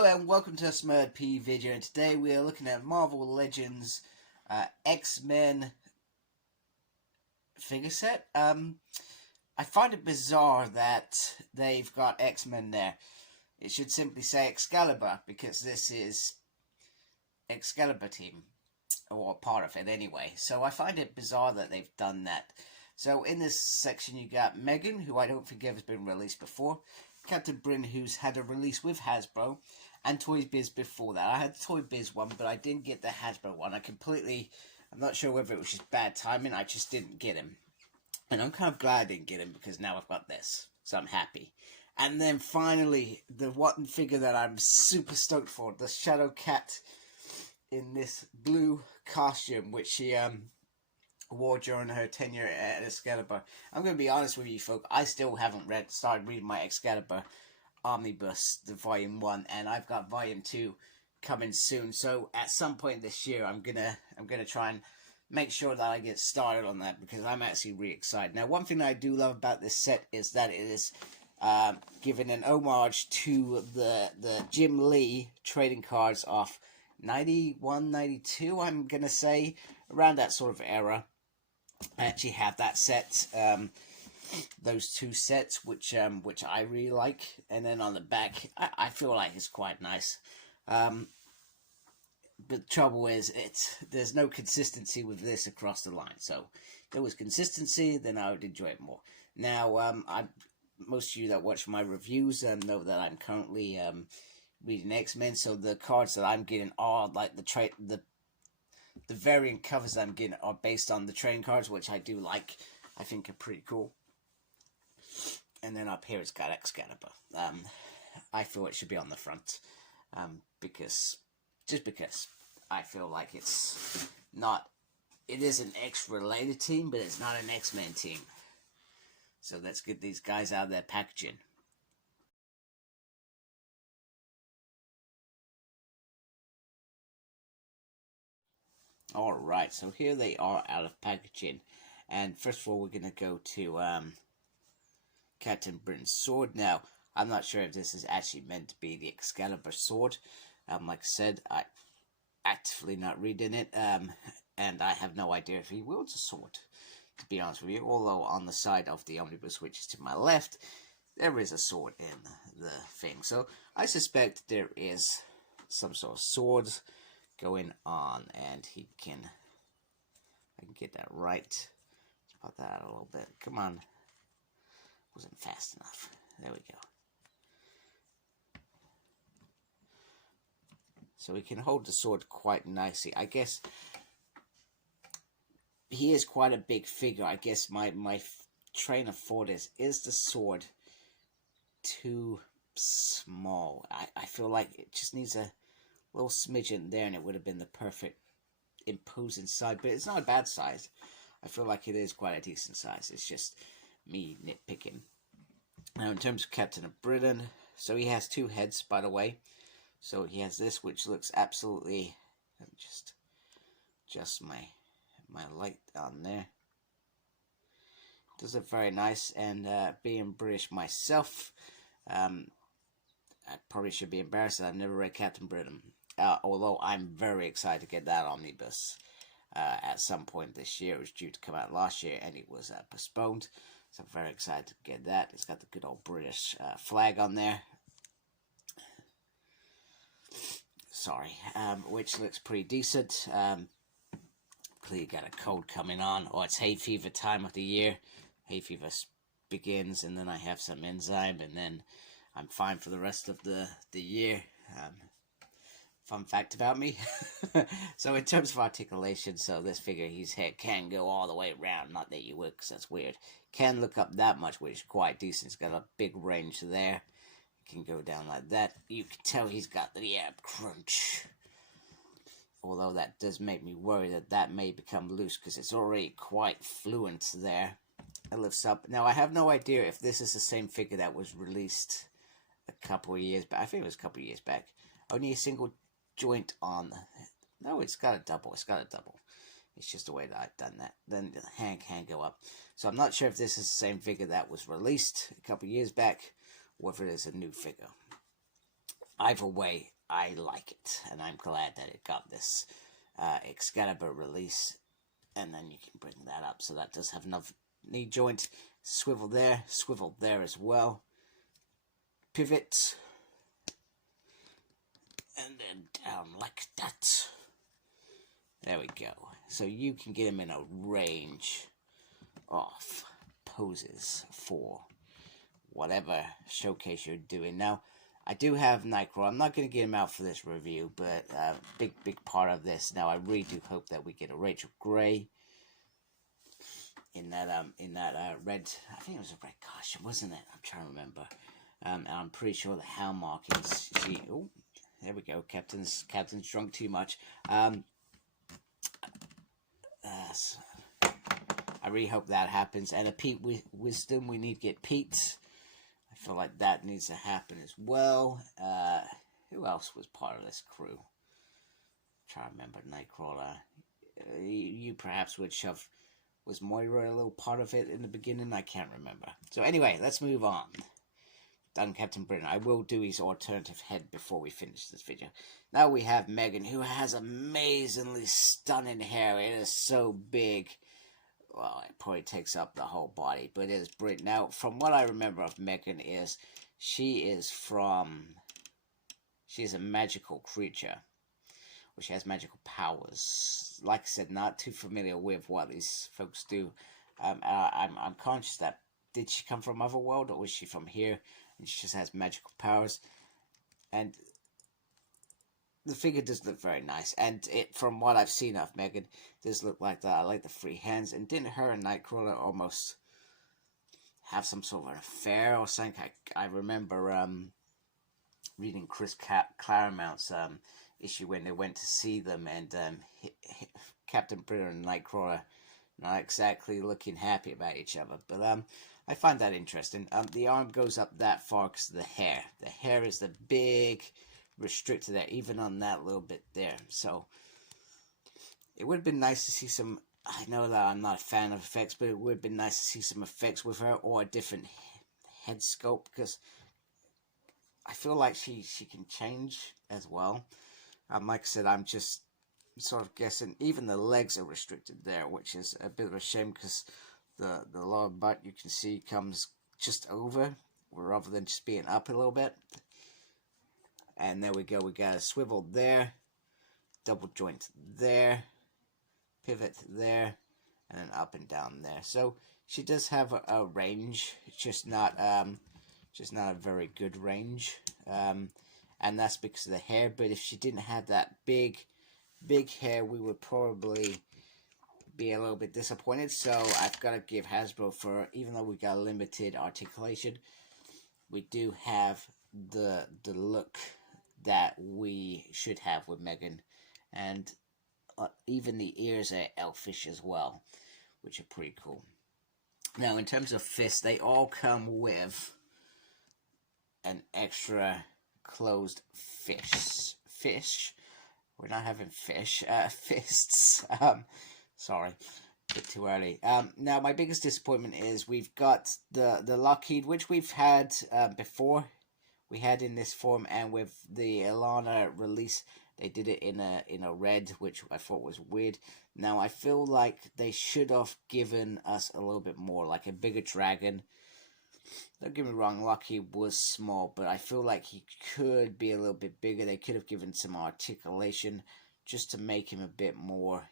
Hello and welcome to a Smurd P video, and today we are looking at Marvel Legends X-Men figure set. I find it bizarre that they've got X-Men there. It should simply say Excalibur, because this is Excalibur team, or part of it anyway. So I find it bizarre that they've done that. So in this section you got Megan, who I don't think has been released before, Captain Britain, who's had a release with Hasbro, and Toy Biz before that. I had the Toy Biz one, but I didn't get the Hasbro one. I'm not sure whether it was just bad timing, I just didn't get him. And I'm kind of glad I didn't get him, because now I've got this, so I'm happy. And then finally, the one figure that I'm super stoked for, the Shadow Cat in this blue costume, which she wore during her tenure at Excalibur. I'm going to be honest with you folk, I still haven't started reading my Excalibur Omnibus, the Volume 1, and I've got Volume 2 coming soon. So at some point this year, I'm gonna try and make sure that I get started on that, because I'm actually really excited. Now, one thing that I do love about this set is that it is giving an homage to the Jim Lee trading cards off 91, 92, I'm gonna say, around that sort of era. I actually have that set, those two sets, which I really like, and then on the back, I feel like it's quite nice. But the trouble is, there's no consistency with this across the line. So if there was consistency, then I would enjoy it more. Now, most of you that watch my reviews know that I'm currently reading X-Men, so the cards that I'm getting are like the variant covers that I'm getting are based on the trading cards, which I do like. I think are pretty cool. And then up here it's got Excalibur. I feel it should be on the front, because I feel like it is an X-related team, but it's not an X-Men team. So let's get these guys out of their packaging. Alright, so here they are out of packaging. And first of all, we're going to go to Captain Britain's sword. Now, I'm not sure if this is actually meant to be the Excalibur sword. Like I said, I'm actively not reading it. And I have no idea if he wields a sword, to be honest with you. Although on the side of the omnibus, which is to my left, there is a sword in the thing. So I suspect there is some sort of sword going on, and I can get that right. Let's put that out a little bit. Come on. Wasn't fast enough. There we go. So he can hold the sword quite nicely. I guess he is quite a big figure. I guess my train of thought is the sword too small? I feel like it just needs a little smidgen there, and it would have been the perfect imposing size. But it's not a bad size. I feel like it is quite a decent size. It's just me nitpicking. Now, in terms of Captain Britain, so he has two heads, by the way. So he has this, which looks absolutely. Let me just adjust my light on there. Does look very nice, and being British myself, I probably should be embarrassed that I've never read Captain Britain. Although I'm very excited to get that omnibus at some point this year. It was due to come out last year, and it was postponed. So I'm very excited to get that. It's got the good old British flag on there. Sorry, which looks pretty decent. Clearly got a cold coming on, or it's hay fever time of the year. Hay fever begins, and then I have some enzyme, and then I'm fine for the rest of the year. Fun fact about me. So in terms of articulation, so this figure, his head can go all the way around. Not that you would, because that's weird. Can look up that much, which is quite decent. It's got a big range there. It can go down like that. You can tell he's got the ab crunch. Although that does make me worry that may become loose, because it's already quite fluent there. It lifts up. Now, I have no idea if this is the same figure that was released a couple of years back. I think it was a couple of years back. Only a single joint on. No, it's got a double. It's got a double. It's just the way that I've done that. Then the hand can go up. So I'm not sure if this is the same figure that was released a couple of years back, or if it is a new figure. either way, I like it, and I'm glad that it got this Excalibur release. And then you can bring that up, so that does have enough knee joint, swivel there as well, pivot, and then down like that. There we go. So you can get him in a range of poses for whatever showcase you're doing. Now, I do have Nightcrawler. I'm not going to get him out for this review, but big part of this. Now, I really do hope that we get a Rachel Gray in that red. I think it was a red costume, wasn't it? I'm trying to remember. And I'm pretty sure the Hound markings. Oh, there we go. Captain's drunk too much. I really hope that happens. And a Pete Wisdom. We need to get Pete. I feel like that needs to happen as well. Who else was part of this crew? I'm trying to remember. Nightcrawler. You perhaps would shove. Was Moira a little part of it in the beginning? I can't remember. So anyway, let's move on. Done Captain Britain. I will do his alternative head before we finish this video. Now we have Megan, who has amazingly stunning hair. It is so big. Well, it probably takes up the whole body, but it is brilliant. Now, from what I remember of Megan is, she is a magical creature. Well, she has magical powers. Like I said, not too familiar with what these folks do. I'm conscious that, did she come from Otherworld, or was she from here? And she just has magical powers. And the figure does look very nice. And it, from what I've seen of Megan, does look like that. I like the free hands. And didn't her and Nightcrawler almost have some sort of an affair or something? I remember reading Chris Claremont's issue when they went to see them, and Captain Britain and Nightcrawler not exactly looking happy about each other. But I find that interesting. The arm goes up that far because of the hair. The hair is the big restrictor there, even on that little bit there. So it would have been nice to see some. I know that I'm not a fan of effects, but it would have been nice to see some effects with her, or a different head sculpt, because I feel like she can change as well. Like I said, I'm just sort of guessing. Even the legs are restricted there, which is a bit of a shame, because the lower butt, you can see, comes just over, rather than just being up a little bit. And there we go. We got a swivel there, double joint there, pivot there, and then up and down there. So she does have a range. It's just not a very good range. And that's because of the hair. But if she didn't have that big hair, we would probably be a little bit disappointed. So I've got to give Hasbro, for, even though we got a limited articulation, we do have the look that we should have with Megan. And even the ears are elfish as well, which are pretty cool. Now, in terms of fists, they all come with an extra closed fish. We're not having fish. Fists. Sorry, a bit too early. Now, my biggest disappointment is we've got the Lockheed, which we've had before. We had in this form, and with the Ilana release, they did it in a red, which I thought was weird. Now, I feel like they should have given us a little bit more, like a bigger dragon. Don't get me wrong, Lockheed was small, but I feel like he could be a little bit bigger. They could have given some articulation just to make him a bit more,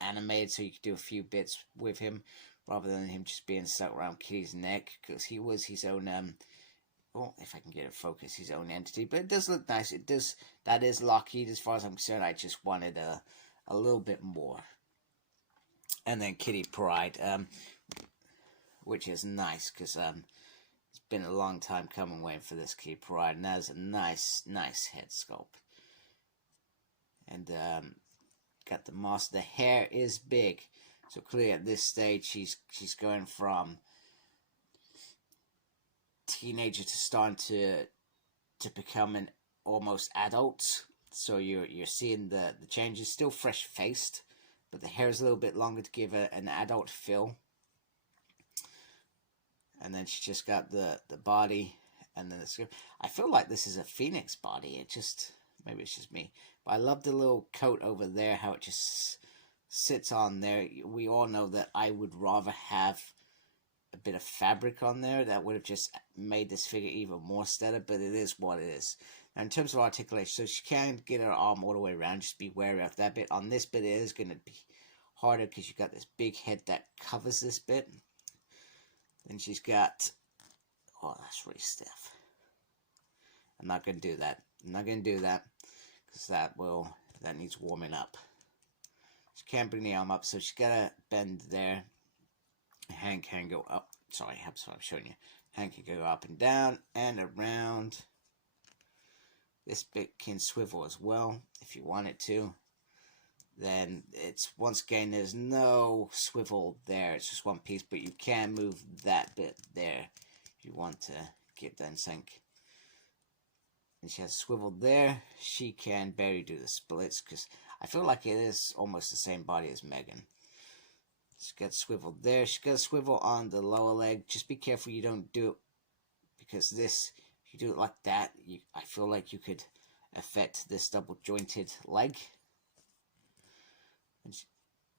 animated, so you could do a few bits with him, rather than him just being stuck around Kitty's neck, because he was his own, well, if I can get it focused, his own entity. But it does look nice. That is Lockheed as far as I'm concerned. I just wanted a little bit more. And then Kitty Pryde, which is nice, because it's been a long time coming, waiting for this Kitty Pryde, and that is a nice head sculpt. And got the moss. The hair is big, so clearly at this stage she's going from teenager to starting to become an almost adult. So you're seeing the changes. Still fresh faced, but the hair is a little bit longer to give an adult feel. And then she just got the body, and then I feel like this is a Phoenix body. It just, maybe it's just me, but I love the little coat over there, how it just sits on there. We all know that I would rather have a bit of fabric on there. That would have just made this figure even more stellar, but it is what it is. Now, in terms of articulation, so she can't get her arm all the way around. Just be wary of that bit. On this bit, it is going to be harder because you've got this big head that covers this bit. Then she's got, oh, that's really stiff. I'm not going to do that. I'm not going to do that because that needs warming up. She can't bring the arm up, so she's got to bend there. Hand can go up. Sorry, that's what I'm showing you. Hand can go up and down and around. This bit can swivel as well if you want it to. Then it's, once again, there's no swivel there. It's just one piece, but you can move that bit there if you want to get that in sync. And she has swivel there. She can barely do the splits because I feel like it is almost the same body as Megan. She's got swivel there. She's got a swivel on the lower leg. Just be careful you don't do it, because this, if you do it like that, I feel like you could affect this double jointed leg. And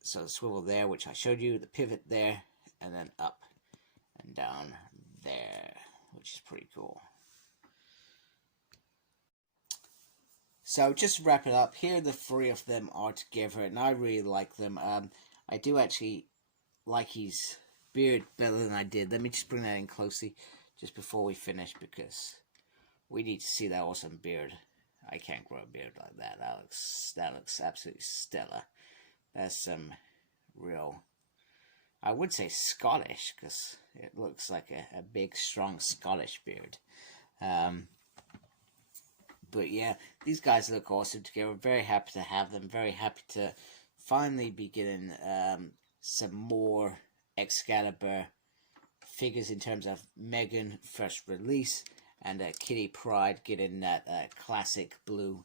so the swivel there, which I showed you, the pivot there, and then up and down there, which is pretty cool. So just to wrap it up, here the three of them are together, and I really like them. I do actually like his beard better than I did. Let me just bring that in closely just before we finish, because we need to see that awesome beard. I can't grow a beard like that. That looks absolutely stellar. That's some real, I would say Scottish, because it looks like a big, strong Scottish beard. But yeah, these guys look awesome together. Very happy to have them. Very happy to finally be getting some more Excalibur figures in terms of Megan first release, and Kitty Pryde getting that classic blue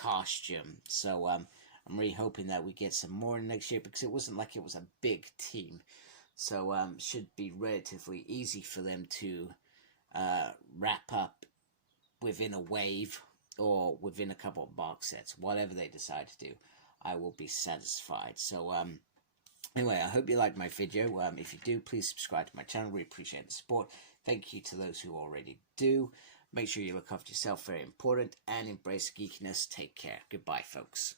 costume. So I'm really hoping that we get some more next year, because it wasn't like it was a big team. So should be relatively easy for them to wrap up within a wave or within a couple of box sets. Whatever they decide to do, I will be satisfied. So anyway, I hope you liked my video. If you do, please subscribe to my channel. We appreciate the support. Thank you to those who already do. Make sure you look after yourself, very important, and embrace geekiness. Take care. Goodbye, folks.